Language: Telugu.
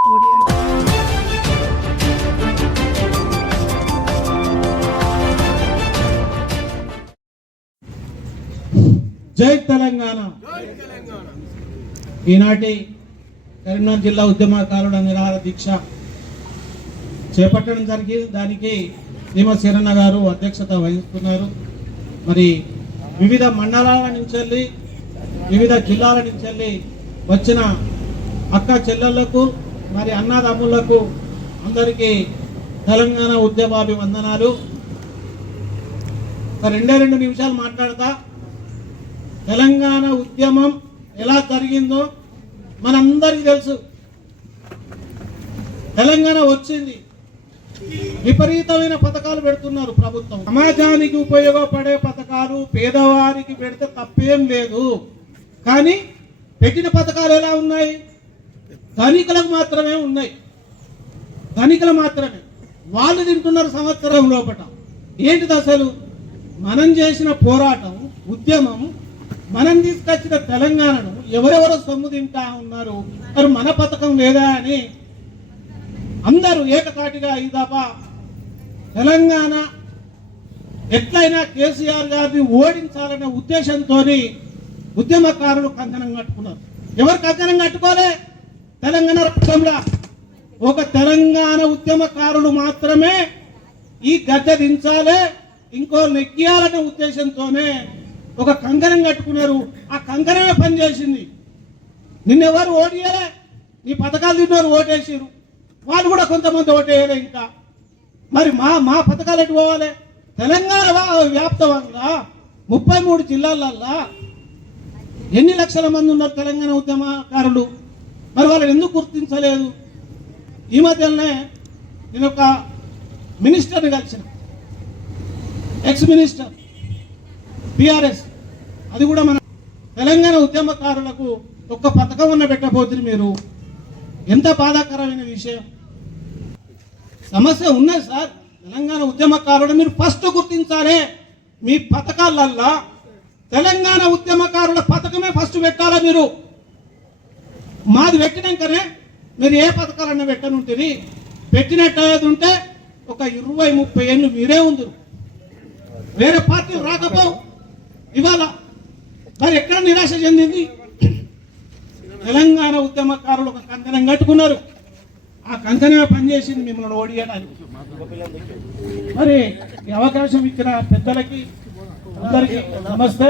జై తెలంగాణ. ఈనాటి కరీంనగర్ జిల్లా ఉద్యమకారుల నిరాహార దీక్ష చేపట్టడం జరిగింది. దానికి భీమశరణ గారు అధ్యక్షత వహిస్తున్నారు. మరి వివిధ మండలాల నుంచి వెళ్ళి వివిధ జిల్లాల నుంచి వెళ్ళి వచ్చిన అక్క చెల్లెళ్ళకు మరి అన్నదమ్ములకు అందరికీ తెలంగాణ ఉద్యమాభివందనాలు. ఒక రెండే రెండు నిమిషాలు మాట్లాడతా. తెలంగాణ ఉద్యమం ఎలా జరిగిందో మనందరికీ తెలుసు. తెలంగాణ వచ్చింది. విపరీతమైన పథకాలు పెడుతున్నారు ప్రభుత్వం. సమాజానికి ఉపయోగపడే పథకాలు పేదవారికి పెడితే తప్పేం లేదు. కానీ పెట్టిన పథకాలు ఎలా ఉన్నాయి? ధనికులకు మాత్రమే ఉన్నాయి. ధనికులు మాత్రమే. వాళ్ళు తింటున్నారు సంవత్సరం లోపట ఏంటిది అసలు? మనం చేసిన పోరాటం ఉద్యమం మనం తీసుకొచ్చిన తెలంగాణను ఎవరెవరో సొమ్ము తింటా ఉన్నారు? మరి మన పథకం లేదా అని అందరూ ఏకతాటిగా ఇదాపా తెలంగాణ ఎట్లయినా కేసీఆర్ గారిని ఓడించాలనే ఉద్దేశంతో ఉద్యమకారులు కంకణం కట్టుకున్నారు. ఎవరు కంకణం కట్టుకోలే? తెలంగాణ రాష్ట్రంలో ఒక తెలంగాణ ఉద్యమకారులు మాత్రమే ఈ గద్దె దించాలే ఇంకో నెగ్గియాలనే ఉద్దేశంతోనే ఒక కంకణం కట్టుకున్నారు. ఆ కంకణమే పనిచేసింది. నిన్నెవరు ఓడియలే నీ పథకాలు తిన్నవారు ఓటేసారు వాళ్ళు కూడా కొంతమంది ఓటేయలే ఇంకా. మరి మా మా పథకాలు ఎటు పోవాలి? తెలంగాణ వ్యాప్త వల్ల ముప్పై మూడు జిల్లాలల్లా ఎన్ని లక్షల మంది ఉన్నారు తెలంగాణ ఉద్యమకారులు? మరి వాళ్ళని ఎందుకు గుర్తించలేదు? ఈ మధ్యలోనే నేను ఒక మినిస్టర్ని కలిసిన. ఎక్స్ మినిస్టర్ బీఆర్ఎస్ అది కూడా మన తెలంగాణ ఉద్యమకారులకు ఒక్క పథకం ఉన్న పెట్టబోతుంది మీరు. ఎంత బాధాకరమైన విషయం. సమస్య ఉన్నది సార్ తెలంగాణ ఉద్యమకారుడు మీరు ఫస్ట్ గుర్తించాలి. మీ పథకాలల్లా తెలంగాణ ఉద్యమకారుల పథకమే ఫస్ట్ పెట్టాలా మీరు? మాది పెట్టినాకనే మీరు ఏ పథకాలన్నా పెట్టనుంటుంది పెట్టినట్టు ఉంటే ఒక ఇరవై ముప్పై ఏళ్ళు మీరే ఉందరు. వేరే పార్టీ రాకపో ఇవాళ మరి ఎక్కడ నిరాశ చెందింది? తెలంగాణ ఉద్యమకారులు ఒక కంకణం కట్టుకున్నారు. ఆ కంకణమే పనిచేసింది మిమ్మల్ని ఓడియడానికి. మరి ఈ అవకాశం ఇచ్చిన పెద్దలకి అందరికీ నమస్తే.